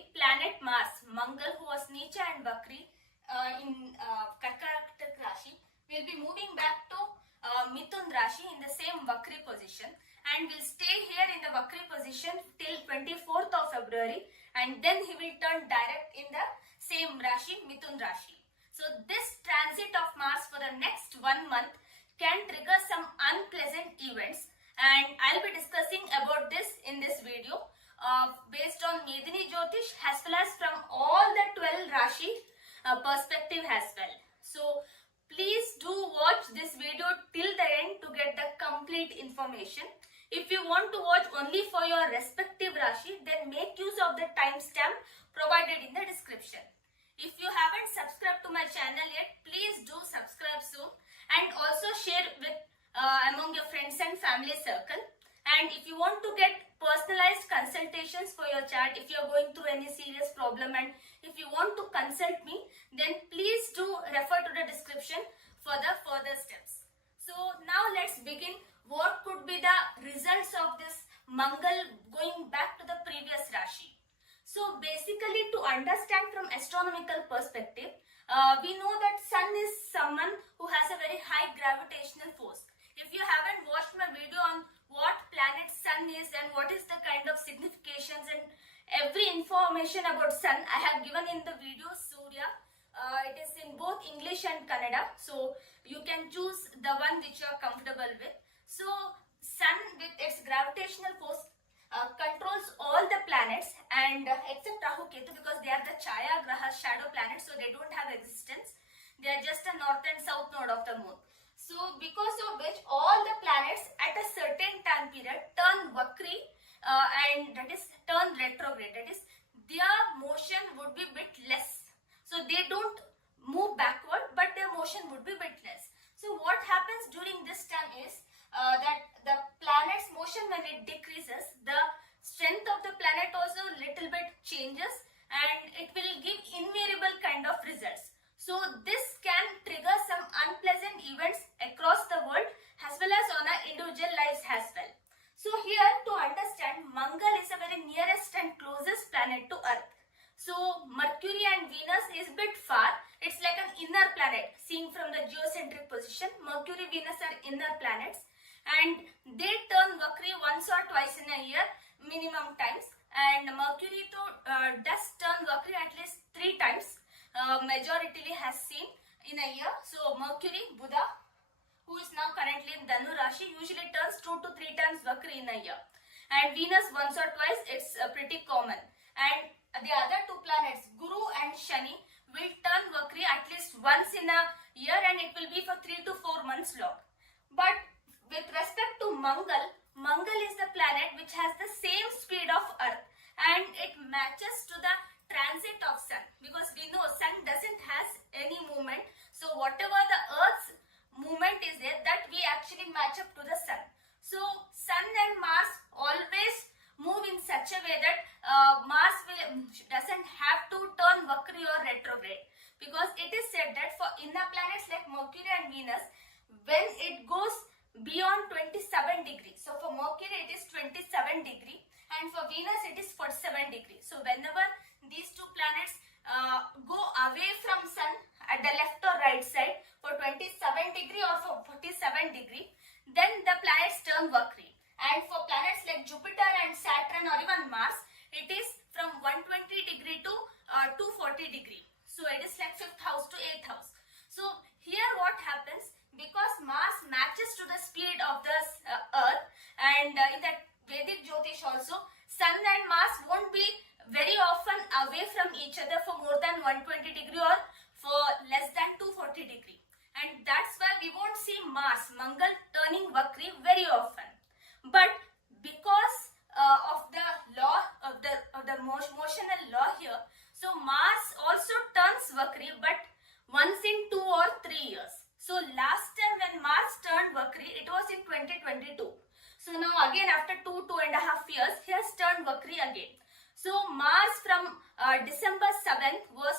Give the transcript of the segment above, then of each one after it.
February, planet Mars, Mangal, who was Necha and Vakri in Karkatak Rashi, will be moving back to Mithun Rashi in the same Vakri position, and will stay here in the Vakri position till 24th of February, and then he will turn direct in the same Rashi, Mithun Rashi. So this transit of Mars for the next 1 month can trigger some unpleasant events, and I'll be discussing about this in this video based on Medini Jyotish as well as from all the 12 Rashi perspective as well. So please do watch this video till the end to get the complete information. If you want to watch only for your respective Rashi, then make use of the timestamp provided in the description. If you haven't subscribed to my channel yet, please do subscribe soon, and also share with among your friends and family circle. And if you want to get personalized consultations for your chart, if you are going through any serious problem and if you want to consult me, then please do refer to the description for the further steps. So now let's begin. What could be the results of this Mangal going back to the previous Rashi? So basically, to understand from astronomical perspective, we know that Sun is someone who has a very high gravitational force. If you haven't watched my video on what planet Sun is and what is the kind of significations and every information about Sun, I have given in the video Surya. It is in both English and Kannada, so you can choose the one which you are comfortable with. So Sun with its gravitational force controls all the planets, and except Rahu Ketu, because they are the Chaya Graha shadow planets, so they don't have existence. They are just a north and south node of the moon. So because of which all the planets at a certain time period turn Vakri and that is turn retrograde, that is their motion would be bit less. So they don't move backward, but their motion would be bit less. So what happens during this time is that the planet's motion, when it decreases, the strength of the planet also little bit changes, and it will give invariable kind of results. So this can trigger some unpleasant events across the world as well as on our individual lives as well. So here, to understand, Mangal is a very nearest and closest planet to Earth. So Mercury and Venus is a bit far. It's like an inner planet. Seen from the geocentric position, Mercury, Venus are inner planets, and they turn Vakri once or twice in a year minimum times, and Mercury does turn Vakri at least 3 times. Majority has seen in a year. So Mercury, Buddha, who is now currently in Dhanu Rashi, usually turns 2 to 3 times Vakri in a year, and Venus once or twice. It's pretty common. And the other 2 planets, Guru and Shani, will turn Vakri at least once in a year, and it will be for 3 to 4 months long. But with respect to Mangal, Mangal is the planet which has the same speed of Earth, and it matches to the transit of Sun, because we know Sun doesn't has any movement. So whatever the Earth's movement is there, that we actually match up to the Sun. So Sun and Mars always move in such a way that Mars doesn't have to turn Vakri or retrograde, because it is said that for inner planets like Mercury and Venus, when it goes beyond 27 degrees, so for Mercury it is 27 degrees and for Venus it is 47 degrees. So whenever these 2 planets go away from Sun at the left or right side for 27 degree or for 47 degree, then the planets turn Vakri. And for planets like Jupiter and Saturn or even Mars, it is from 120 degree to 240 degree. So it is like 5th house to 8th house. So here what happens, because Mars matches to the speed of the Earth, and in that Vedic Jyotish also, Sun and Mars won't be very often away from each other for more than 120 degree or for less than 240 degree. And that's why we won't see Mars, Mangal, turning Vakri very often. But because of the law of the motional law here, so Mars also turns Vakri, but once in 2 or 3 years. So last time when Mars turned Vakri, it was in 2022. So now again after 2.5 years, he has turned Vakri again. So Mars from December 7th was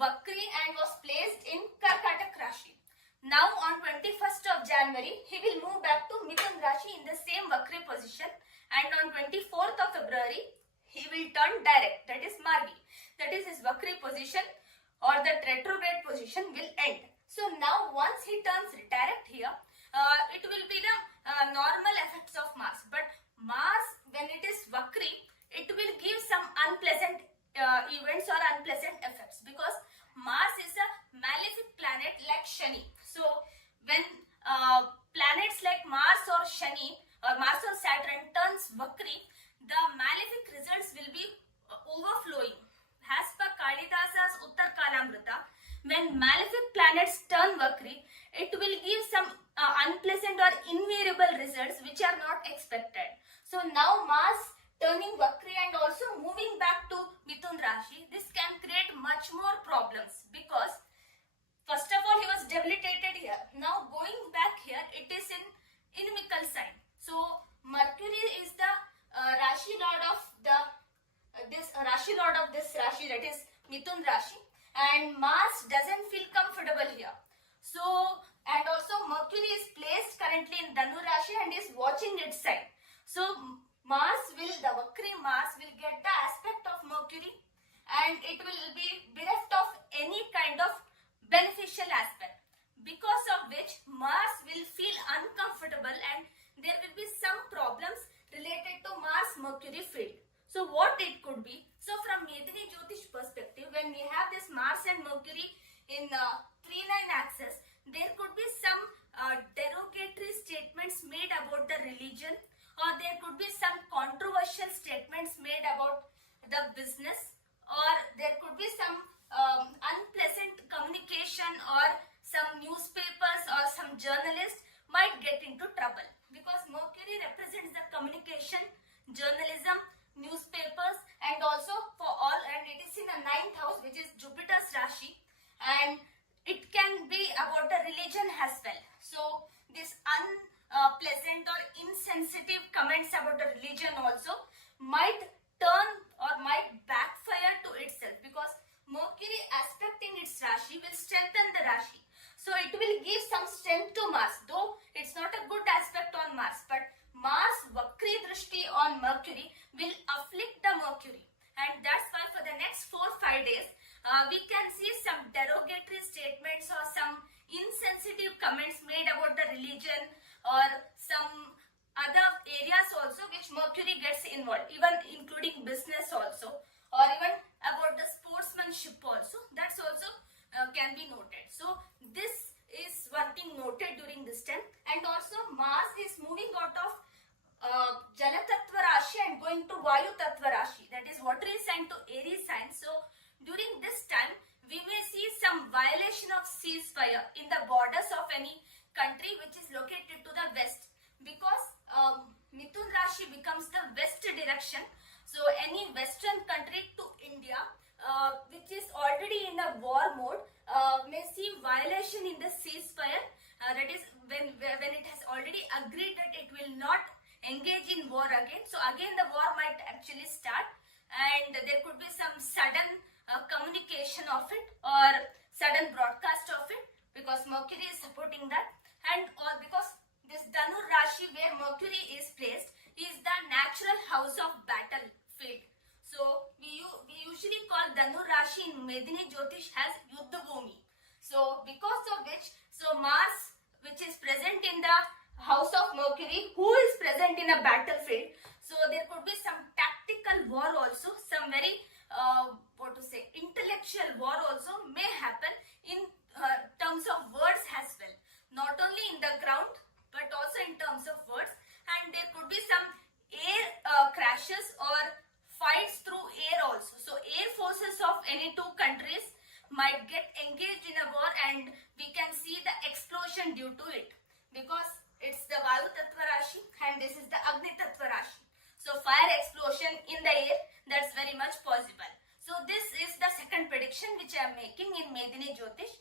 Vakri and was placed in Karkatak Rashi. Now on 21st of January, he will move back to Mithun Rashi in the same Vakri position, and on 24th of February, he will turn direct, that is Margi. position or the retrograde position will end. So now once he turns redirect here, it will be the normal effects of Mars. But Mars, when it is Vakri, it will give some unpleasant events or unpleasant effects, because Mars is a malefic planet like Shani. So when planets like Mars or Shani or Mars or Saturn turns Vakri, the malefic results will be overflowing. As per Kalidasa's Uttar Kalamrita, when malefic planets turn Vakri, it will give some unpleasant or invariable results which are not expected. So now Mars turning Vakri and also moving back to Mithun Rashi, this can create much more problems, because first of all he was debilitated here. Now going back here, it is in inimical sign. So Mercury is the Rashi Lord of this Rashi, that is Mithun Rashi, and Mars doesn't feel comfortable here. So, and also Mercury is placed currently in Dhanu Rashi and is watching its side. So the Vakri Mars will get the aspect of Mercury, and it will be bereft of any kind of beneficial aspect, because of which Mars will feel uncomfortable and there will be some problems related to Mars-Mercury field. So what it could be? So from Medini Jyotish perspective, when we have this Mars and Mercury in 3-9 axis, there could be some derogatory statements made about the religion, or there could be some controversial statements made about the business, or there could be some unpleasant communication, or some newspapers or some journalists might get into trouble, because Mercury represents the communication, journalism, newspapers, and also for all, and it is in the 9th house, which is Jupiter's Rashi, and it can be about the religion as well. So this unpleasant or insensitive comments about the religion also might turn or might backfire to itself, because Mercury aspecting its Rashi will strengthen the Rashi. So it will give some strength to Mars, though it's not a good aspect on Mars, but Mars Vakri Drishti on Mercury will afflict the Mercury, and that's why for the next 4-5 days we can see some derogatory statements or some insensitive comments made about the religion or some other areas also which Mercury gets involved, even including business also, or even about the sportsmanship also. That's also can be noted. So this is one thing noted during this time. And also Mars is moving out of Jala Tattva Rashi and going to Vayu Tattva Rashi, that is watery sign to Aries sign. So during this time we may see some violation of ceasefire in the borders of any country which is located to the west, because Mithun Rashi becomes the west direction. So any western country to India which is already in a war mode may see violation in the ceasefire, that is when it has already agreed that it will not engage in war again. So again the war might actually start, and there could be some sudden communication of it or sudden broadcast of it, because Mercury is supporting that. And because this Dhanu Rashi where Mercury is placed is the natural house of battlefield. So we usually call Dhanu Rashi in Medini Jyotish as Yuddha Bhumi. So because of which, so Mars, which is present in the house of Mercury, who is present in a battlefield, so there could be some tactical war also, some very intellectual war also may happen in terms of words as well, not only in the ground but also in terms of words. And there could be some air crashes or fights through air also. So air forces of any two countries might get engaged in a war, and we can see the explosion due to it, because it's the Vayu Tattva Rashi and this is the Agni Tattva Rashi. So fire explosion in the air, that's very much possible. So this is the second prediction which I am making in Medini Jyotish.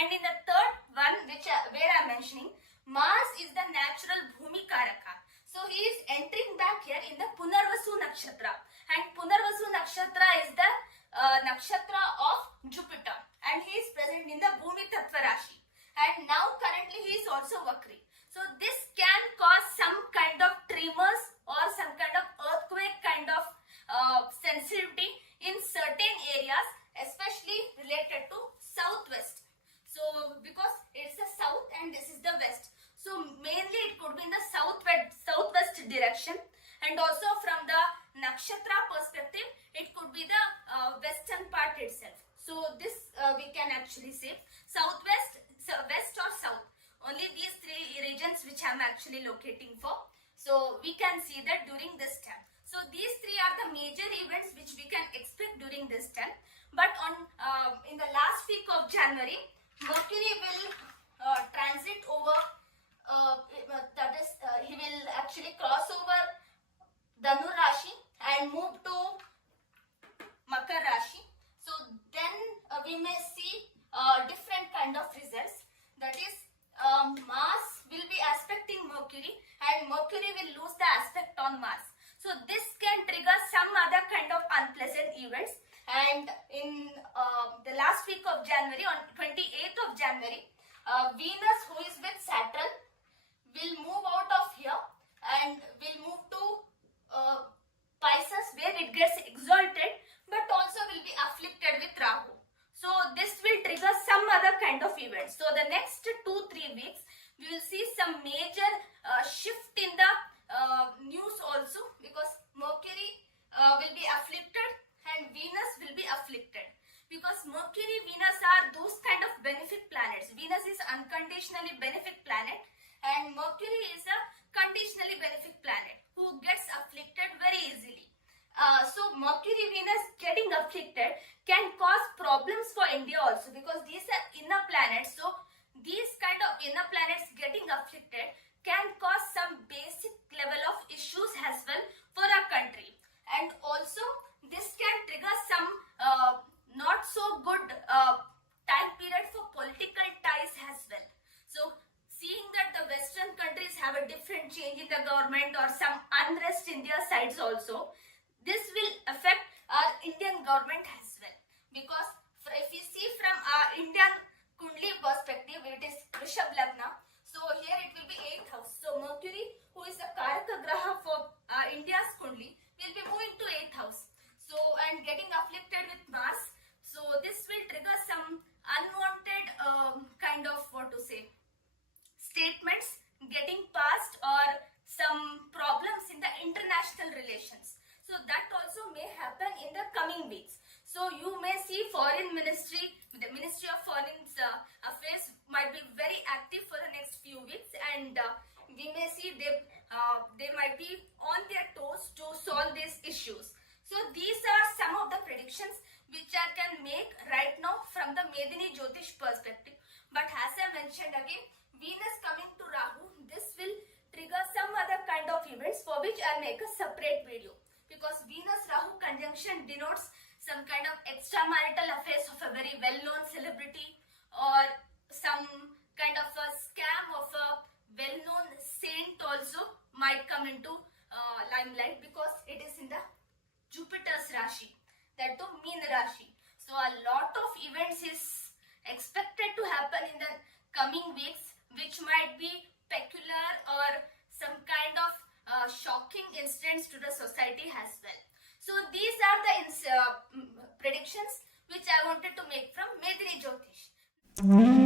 And in the third one, where I am mentioning, Mars is the natural Bhumi Karaka. So he is entering back here in the Punarvasu Nakshatra, and Punarvasu Nakshatra is the Nakshatra of Jupiter, and he is present in the Bhumi Tattva Rashi, and now currently he is also Vakri. So this can cause some kind of tremors or some kind of earthquake kind of sensitivity in certain areas, especially I'm actually locating for. So we can see that during this time. So these three are the major events which we can expect during this time. But on in the last week of January, Mercury will transit over. That is, he will actually cross over Dhanu Rashi and move to Makar Rashi. So then we may see different kind of results. That is, Mars will be aspecting Mercury and Mercury will lose the aspect on Mars. So this can trigger some other kind of unpleasant events. And in the last week of January, on 28th of January, Venus, who is with Saturn, will move out of here and will move to Pisces, where it gets exalted, but also will be afflicted with Rahu. So this will trigger some other kind of events. So the next 2-3 weeks, we will see some major shift in the news also, because Mercury will be afflicted and Venus will be afflicted. Because Mercury, Venus are those kind of benefic planets. Venus is unconditionally benefic planet and Mercury is a conditionally benefic planet who gets afflicted very easily. So Mercury, Venus getting afflicted can cause problems for India also, because these are inner planets. So these kind of inner planets getting afflicted can cause some basic level of issues as well for our country. And also this can trigger some not so good time period for political ties as well. So seeing that the Western countries have a different change in the government or some unrest in their sides also, this will affect our Indian government as well. Because if we see from our Indian Kundli perspective, it is Rishabh Lagna. So here it will be 8th house. So Mercury, who is the Karaka Graha for India's Kundli, will be moving to 8th house. So and getting afflicted with Mars. So this will trigger some unwanted kind of statements getting passed or some problems in the international relations. So that also may happen in the coming weeks. So you may see Foreign Ministry, the Ministry of Foreign Affairs might be very active for the next few weeks, and we may see they might be on their toes to solve these issues. So these are some of the predictions which I can make right now from the Medini Jyotish perspective. But as I mentioned again, Venus coming to Rahu, this will trigger some other kind of events for which I'll make a separate video. Because Venus-Rahu conjunction denotes some kind of extramarital affairs of a very well-known celebrity, or some kind of a scam of a well-known saint also might come into limelight, because it is in the Jupiter's Rashi, that to Meena Rashi. So a lot of events is expected to happen in the coming weeks, which might be peculiar or some kind of shocking incidents to the society as well. So these are the predictions which I wanted to make from Medini Jyotish.